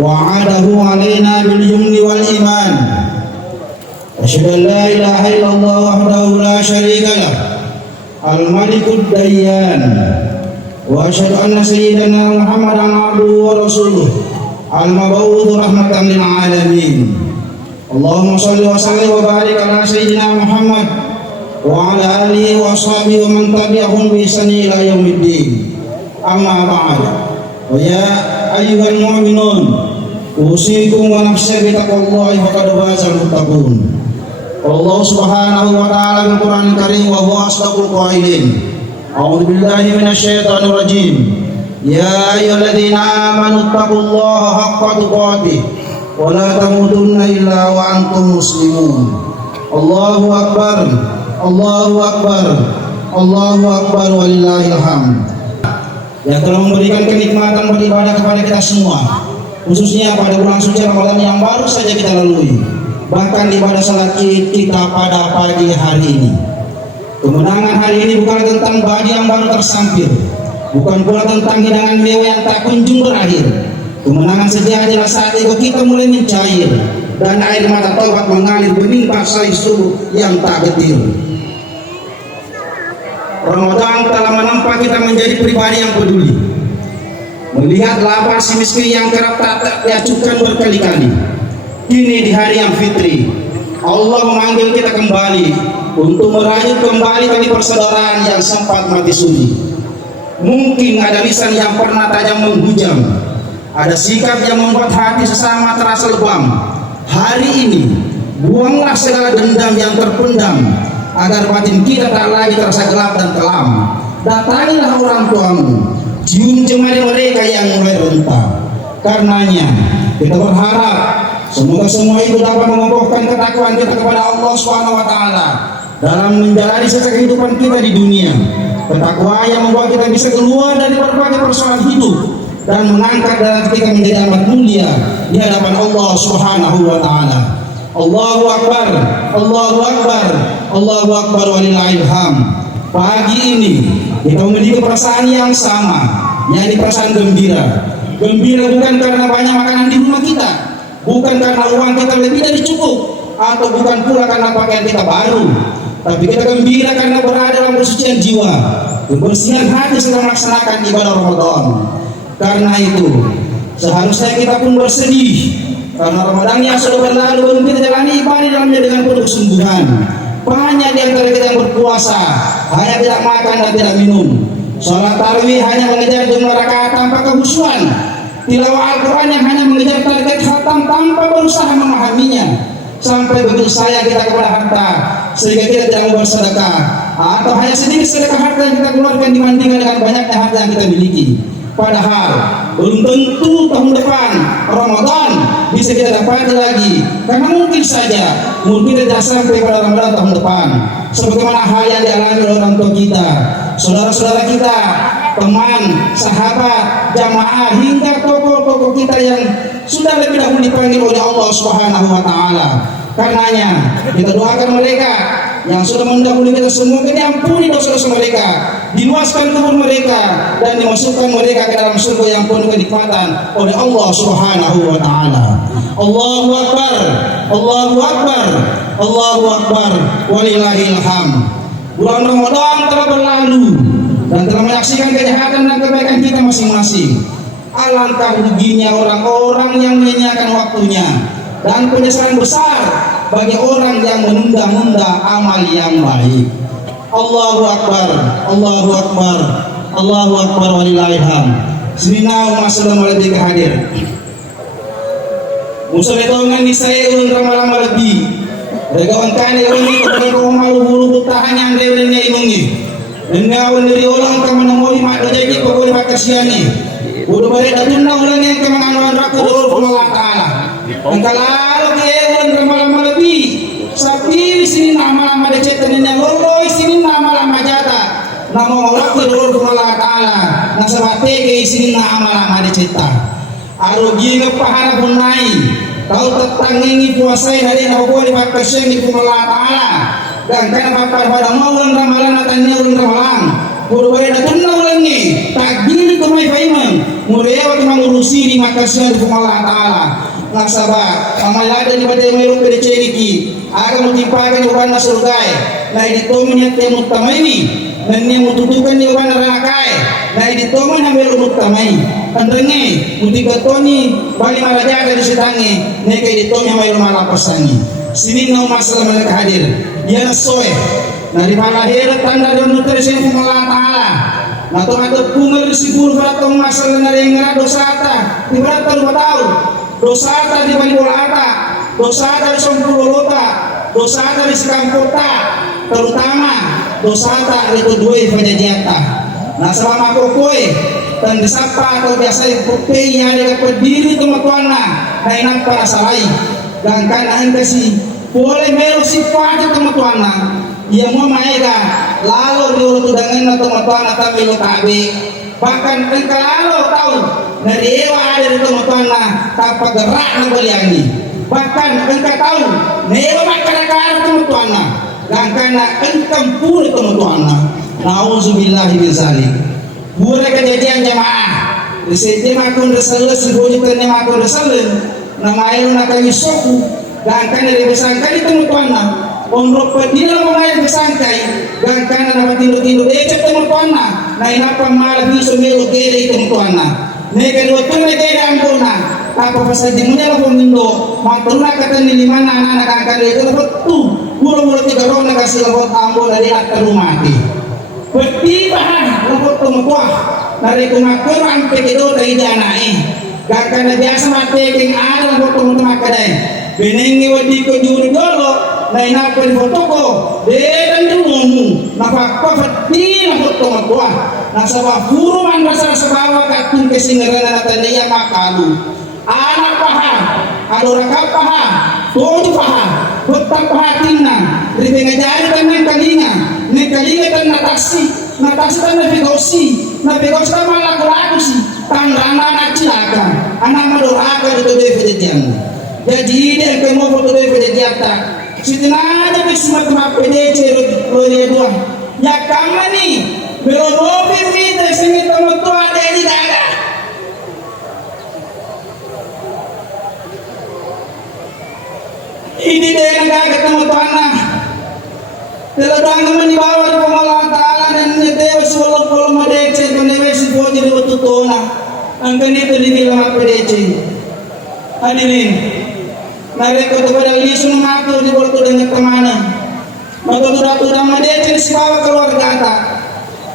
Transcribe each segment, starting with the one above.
وعاده علينا باليمن والإيمان. أشهد أن لا إله إلا الله وحده لا شريك له الملك الديان، وأشهد أن سيدنا محمدا عبده ورسوله المبعوث رحمة للعالمين. اللهم صل وسلم وبارك على سيدنا محمد وعلى آله وأصحابه ومن تبعهم بإحسان إلى يوم الدين. أما بعد، ويا أيها المؤمنون أوصيكم ونفسي بتقوى الله فقد فاز المتقون. Allah Subhanahu wa ta'ala bil Qur'anil Karim wa huwa asdaqul qailin. A'udzu billahi minasyaitonir rajim. Ya ayyuhalladzina amanu taqullaha haqqa tuqatih wa la tamutunna illa wa antum muslimun. Allahu akbar. Allahu akbar. Allahu akbar walillahil hamd. Yang telah memberikan kenikmatan beribadah kepada kita semua, khususnya pada bulan suci Ramadan yang baru saja kita lalui, bahkan ibadah salat kita pada pagi hari ini. Kemenangan hari ini bukan tentang baju yang baru tersampir, bukan pula tentang hidangan mewah yang tak kunjung berakhir. Kemenangan sejati adalah saat ego kita mulai mencair dan air mata taubat mengalir menimpa sai subuh yang tak getir. Ramadan telah menampak kita menjadi pribadi yang peduli, melihat lapar si miskin yang kerap tak diacukan berkali-kali. Kini di hari yang fitri, Allah memanggil kita kembali untuk merajut kembali tali persaudaraan yang sempat mati suri. Mungkin ada lisan yang pernah tajam menghujam, ada sikap yang membuat hati sesama terasa lebam. Hari ini, buanglah segala dendam yang terpendam, agar batin kita tak lagi terasa gelap dan kelam. Datangilah orang tuamu, cium jemari mereka yang mulai rentah. Karenanya kita berharap semoga semua itu dapat mengokohkan ketakwaan kita kepada Allah Subhanahu wa ta'ala dalam menjalani sisa kehidupan kita di dunia. Ketakwaan yang membuat kita bisa keluar dari berbagai persoalan hidup dan mengangkat darah kita menjadi amat mulia di hadapan Allah Subhanahu wa ta'ala. Allahu akbar, Allahu akbar, Allahu akbar walillahil hamd. Pagi ini kita memiliki perasaan yang sama, yakni perasaan gembira. Gembira bukan karena banyak makanan di rumah kita, bukan karena uang kita lebih dari cukup, atau bukan pula karena pakaian kita baru, tapi kita gembira karena berada dalam kesucian jiwa, kebersihan hati sedang melaksanakan ibadah Ramadan. Karena itu seharusnya kita pun bersedih karena Ramadan yang sudah berlalu belum kita jalani ibadah dalamnya dengan penuh kesungguhan. Banyak di antara kita yang berpuasa hanya tidak makan dan tidak minum, sholat tarawih hanya mengejar jumlah rakaat tanpa kehusuan, tilawah Al-Quran yang hanya mengejar target khatam tanpa berusaha memahaminya. Sampai begitu sayang kita kepada harta sehingga kita tidak mau bersedekah, atau hanya sedikit sedekah harta yang kita keluarkan dibandingkan dengan banyaknya harta yang kita miliki. Padahal belum tentu tahun depan Ramadan bisa kita dapati lagi, karena mungkin saja mungkin tidak sampai pada Ramadan tahun depan, sebagaimana hal yang dialami oleh orang tua kita, saudara-saudara kita, teman, sahabat, jamaah, hingga tokoh-tokoh kita yang sudah lebih dahulu dipanggil oleh Allah Subhanahu wa ta'ala. Karenanya kita doakan mereka yang sudah mendahului kita, semoga diampuni dosa-dosa mereka, diluaskan kubur mereka, dan dimasukkan mereka ke dalam surga yang penuh kenikmatan oleh Allah Subhanahu wa ta'ala. Allahu akbar, Allahu akbar, Allahu akbar walillahil hamd. Bulan Ramadan telah berlalu dan telah menyaksikan kejahatan dan kebaikan kita masing-masing. Alangkah ruginya orang-orang yang menyanyiakan waktunya, dan penyesalan besar bagi orang yang menunda-nunda amal yang baik. Allahu akbar, Allahu akbar, Allahu akbar walillahil hamd. Bismillah wa sallallahu alaihi hadir. Musuh dengan di saya ulun ramal-ramal lebih. Regawan kane ini kepada kaum malu bulu tahan yang dewe ne inungi. Dengan dari orang kamu nemoi mak jadi pokok makasiani. Udah balik datun na ulang yang kemanganuan rakyat Allah Ta'ala. Engkalalu kiewan ramal-ramal lebih. Sapi sini nama-nama decetannya loloi sini nama-nama jata. Nama Allah Allah Ta'ala. Nasabate ke sini nama-nama decetan. Arogi ngepahara punai. Kau tetang ini puasai hari kau boleh pakai seni Allah Ta'ala. Dan karena bakal pada mau ulang ramalan atau ulang ramalan. Buru-buru datang ulangi takdir itu mai faiman murewa tu mengurusi di makasih dari Allah Taala nasabah amalada di pada melo pereceriki agar mutipakan uban surgai nah di tomunya temu tamai nanne mututukan di uban ranakai nah di tomun hamil mutamai andrenge mutikatoni bali maraja dari setangi neke di tomunya melo malapasangi sini no masalah mereka hadir dia nasoe nah di lahir tanda dan nutrisi Allah Taala nah to ada pungal sibul fatong masalah nari ngara dosata di berata 2 tahun dosata di bali bolata dosata di sompulolota dosata di sekampota terutama dosata itu 2 pajajiata nah selama kokoe dan disapa atau biasa putih yang ada berdiri teman-teman nah enak para salai gangkan anda sih boleh melo sifat teman-teman yang mau maega lalu diurut dengan teman-teman atau melo tabe bahkan engkau lalu tahu dari ewa ada di teman-teman tanpa gerak nabaliani bahkan engkau tahu newa makan-makan teman-teman gangkan engkau pun teman-teman nauzubillahi min zalik boleh kejadian jamaah disini makun resalah sibulitannya makun resalah nama ayo nak kami soku gangkan dari besangkai teman-teman Omrok pedina mengalir besangkai gangkan nama tidur-tidur ecek teman-teman nah inapa malah bisa melo gede teman-teman neka dua tunai gede ambona apa pasal dimunya lo pemindo matuna kata ni lima anak-anak angkat itu dapat tuh mulu-mulu 3 orang kasih lewat ambon dari atas rumah di petibahan lewat teman-teman dari kumakur ampe itu dari danai gangkan biasa mati yang ada lewat teman-teman kadai benengi wadi ko juri dolo na inapa ni fotoko dedan dumu na pakpa fatina foto makwa na sabah puro man rasa sabawa katun kesingaran na tandaya makalu anak paha adora kapaha toju paha botak pahatina ribe ngajari tanang kalinga ne kalinga tan natasi tan navigosi tan malaku si tangrana na cilaka anak madoraga dito defejetian jadi dia kemo foto defejetiata sitinada kismat mapedece loya dua ya kama ni berobobi mita singita moto ada di dada ini dia yang ketemu tanah teladang kami di bawah di Allah Taala dan nyetewa suolo polo madece konewe si boji di waktu tona angkan itu dibilang mapedece hadirin mereka kepada lisu mengatur di bawah dengan temanan maka sudah madece di bawah keluarga kata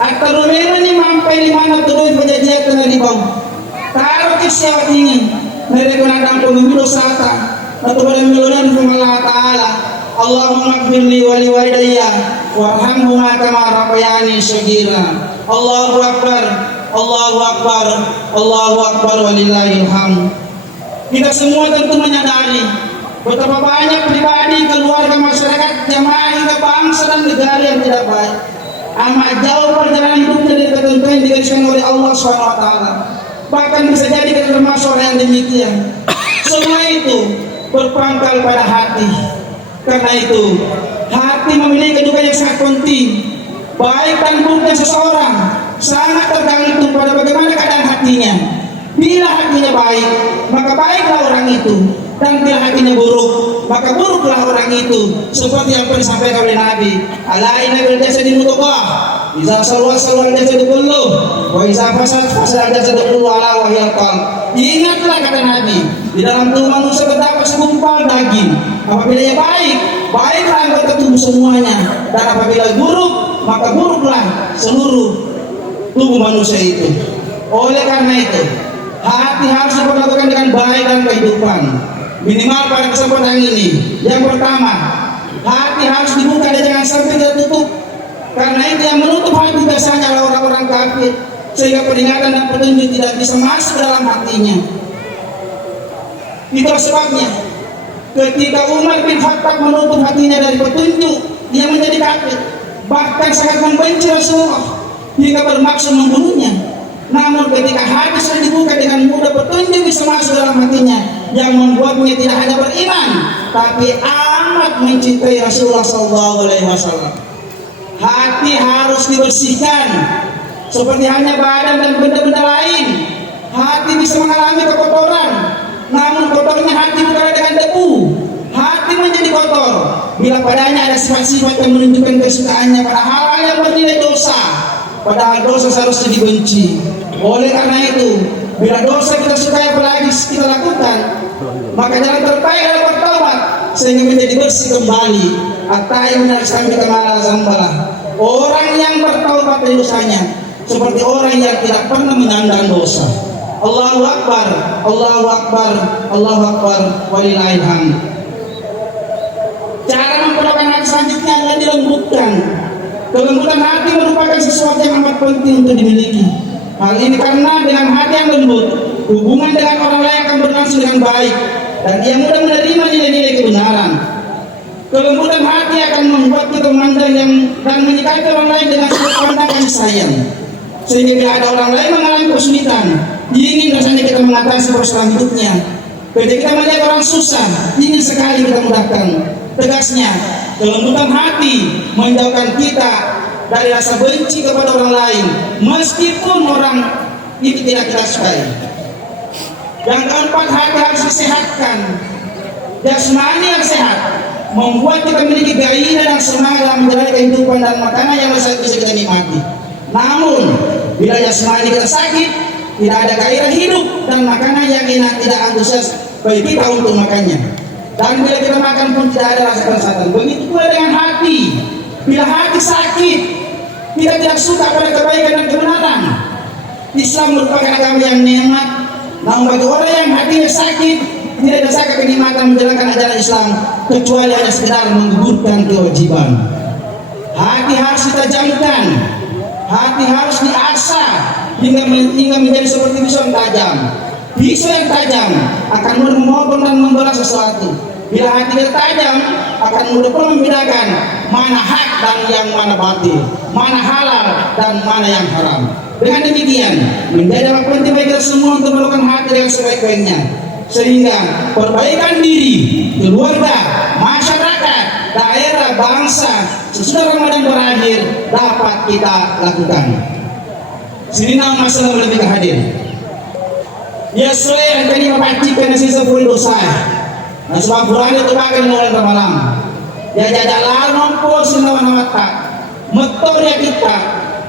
akta rumena ni mampai di mana turun penjajian kena di bawah taruh kisah ini mereka nadang pemilu sata atau pada milunan Allah Ta'ala Allahumma gfirli wali walidayya warhamhuma kama rabbayani shaghira Allahu Akbar Allahu Akbar Allahu Akbar walillahil hamd. Kita semua tentu menyadari betapa banyak pribadi, keluarga, masyarakat, jamaah hingga bangsa dan negara yang tidak baik. Amat jauh perjalanan hidupnya dari ketentuan yang digariskan oleh Allah SWT. Bahkan bisa jadi kita termasuk orang yang demikian. Semua itu berpangkal pada hati. Karena itu hati memiliki kedudukan yang sangat penting. Baik dan buruknya seseorang sangat tergantung pada bagaimana keadaan hatinya. Bila hatinya baik, maka baiklah orang itu. Dan bila hatinya buruk, maka buruklah orang itu. Seperti yang pernah disampaikan oleh Nabi, alaina bil jasadi mudghah, idza salwa salwa jasadu kullu, wa idza fasad fasad jasadu kullu ala wa hiya qalb. Ingatlah kata Nabi, di dalam tubuh manusia terdapat segumpal daging. Apabila ia baik, baiklah anggota tubuh semuanya. Dan apabila buruk, maka buruklah seluruh tubuh manusia itu. Oleh karena itu, hati harus diperlakukan dengan baik dan kehidupan. Minimal pada kesempatan ini. Yang pertama, hati harus dibuka dan jangan sampai tertutup. Karena itu yang menutup hati biasanya adalah orang-orang kafir, sehingga peringatan dan petunjuk tidak bisa masuk dalam hatinya. Itulah sebabnya ketika Umar bin Khattab menutup hatinya dari petunjuk, dia menjadi kafir, bahkan sangat membenci Rasulullah hingga bermaksud membunuhnya. Namun ketika hati sudah dibuka dengan mudah, petunjuk bisa masuk dalam hatinya, yang membuatnya tidak hanya beriman, tapi amat mencintai Rasulullah SAW. Hati harus dibersihkan. Seperti hanya badan dan benda-benda lain, hati bisa mengalami kekotoran. Namun kotornya hati bukan dengan debu. Hati menjadi kotor bila padanya ada sifat-sifat yang menunjukkan kesukaannya pada hal-hal yang bernilai dosa, padahal dosa seharusnya dibenci. Oleh karena itu, bila dosa kita sukai apalagi kita lakukan, maka jalan terbaik adalah bertobat sehingga menjadi bersih kembali. At-ta'ibu minaz zambi kama la dzamba. Orang yang bertaubat dari dosanya seperti orang yang tidak pernah menyandang dosa. Allahu Akbar, Allahu Akbar, Allahu Akbar, walillahil hamd. Cara memperlakukan hati selanjutnya adalah dilembutkan. Kelembutan hati merupakan sesuatu yang amat penting untuk dimiliki. Hal ini karena dengan hati yang lembut, hubungan dengan orang lain akan berlangsung dengan baik dan dia mudah menerima nilai-nilai kebenaran. Kelembutan hati akan membuat kita memandang dan menyikapi orang lain dengan sudut pandang kasih sayang. Sehingga bila ada orang lain mengalami kesulitan, ingin rasanya kita mengatasi persoalan hidupnya. Ketika kita melihat orang susah, ingin sekali kita mudahkan. Tegasnya, kelembutan hati menjauhkan kita dari rasa benci kepada orang lain, meskipun orang itu tidak kita sukai. Yang keempat, hati harus disehatkan. Jasmani yang sehat membuat kita memiliki gairah dan semangat dalam menjalani kehidupan dan makanan yang bisa kita nikmati. Namun, bila jasmani kita sakit, tidak ada gairah hidup dan makanan yang enak tidak antusias bagi kita untuk makannya. Dan bila kita makan pun tidak ada rasa kelezatan. Begitu pula dengan hati. Bila hati sakit, kita tidak suka pada kebaikan dan kebenaran. Islam merupakan agama yang nikmat. Namun bagi orang yang hatinya sakit, tidak ada saka kenikmatan menjalankan ajaran Islam kecuali hanya sekedar menggugurkan kewajiban. Hati harus ditajamkan, hati harus diasah hingga menjadi seperti pisau yang tajam. Pisau yang tajam akan mudah memotong dan membelah sesuatu. Bila hati kita tajam, akan mudah pula membedakan mana hak dan yang mana batil, mana halal dan mana yang haram. Dengan demikian, menjadi amat penting bagi kita semua untuk melakukan hati dengan sebaik-baiknya, sehingga perbaikan diri, keluarga, masyarakat, daerah, bangsa sesudah Ramadan berakhir dapat kita lakukan. Sini nama masalah lebih hadir. Ya soalnya tadi memastikan sisa puri dosa. Nah sebab kurang itu bahkan mulai malam. Ya jajak lalu mampu semua mata. Motor ya kita.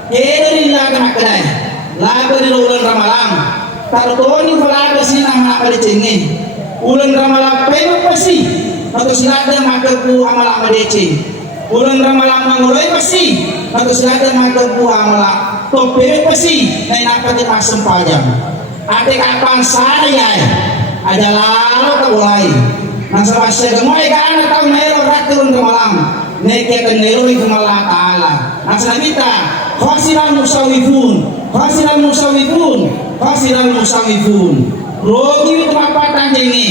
Kiri lah kena kedai. Lagu di bulan Ramadan. Tartoni falaga sina apa di cengi. Bulan Ramadan pema pasti. Atau silada makaku amal amal dece. Bulan Ramadan manguroi pasti. Atau silada makaku amal tope pasti. Naik apa di pasang pajang. Adik kapan saya aja lalu tak mulai. Nasa masya mulai kan tahu nero raturun ke malam. Neket nero itu malah taala. Nasa kita khasiran musawifun, khasiran musawifun, khasiran musawifun. Rogi itu apa tanjengi?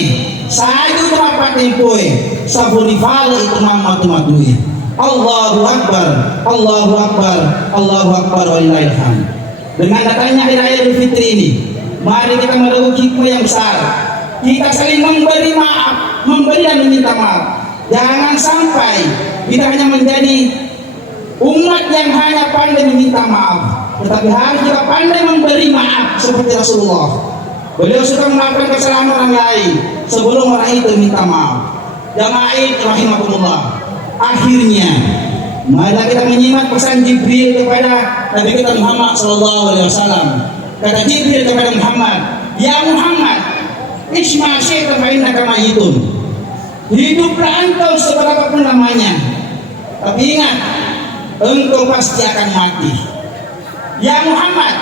Saya itu apa tempoe? Sabuni fale itu mama tu matui. Allahu Akbar, Allahu Akbar, Allahu Akbar walillahil hamd. Dengan datangnya hari raya Idul Fitri ini, mari kita melakukan hikmah yang besar. Kita saling memberi maaf, memberi dan meminta maaf. Jangan sampai kita hanya menjadi umat yang hanya pandai meminta maaf, tetapi harus kita pandai memberi maaf seperti Rasulullah. Beliau suka memaafkan kesalahan orang lain sebelum orang itu minta maaf. Jamaah rahimakumullah. Akhirnya, mari kita menyimak pesan Jibril kepada Nabi kita Muhammad SAW. Kata Jibril kepada Muhammad, ya Muhammad, isma syaita fa innaka mayyitun. Hiduplah engkau seberapapun lamanya, tapi ingat, engkau pasti akan mati. Ya Muhammad,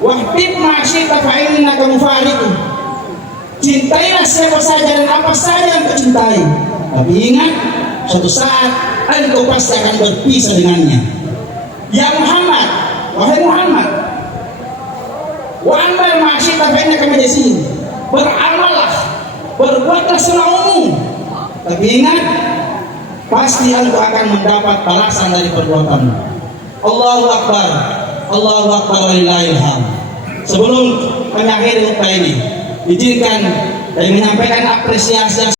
wahbib ma syaita fa innaka mufariqun. Cintailah siapa saja dan apa saja yang kau cintai, tapi ingat, suatu saat engkau pasti akan berpisah dengannya. Ya Muhammad, wahai Muhammad, wa amal ma syaita fa innaka majzun. Beramallah, berbuatlah semaumu, tapi ingat, pasti engkau akan mendapat balasan dari perbuatanmu. Allahu Akbar, Allahu Akbar walillahil hamd. Sebelum mengakhiri khutbah ini, izinkan saya menyampaikan apresiasi yang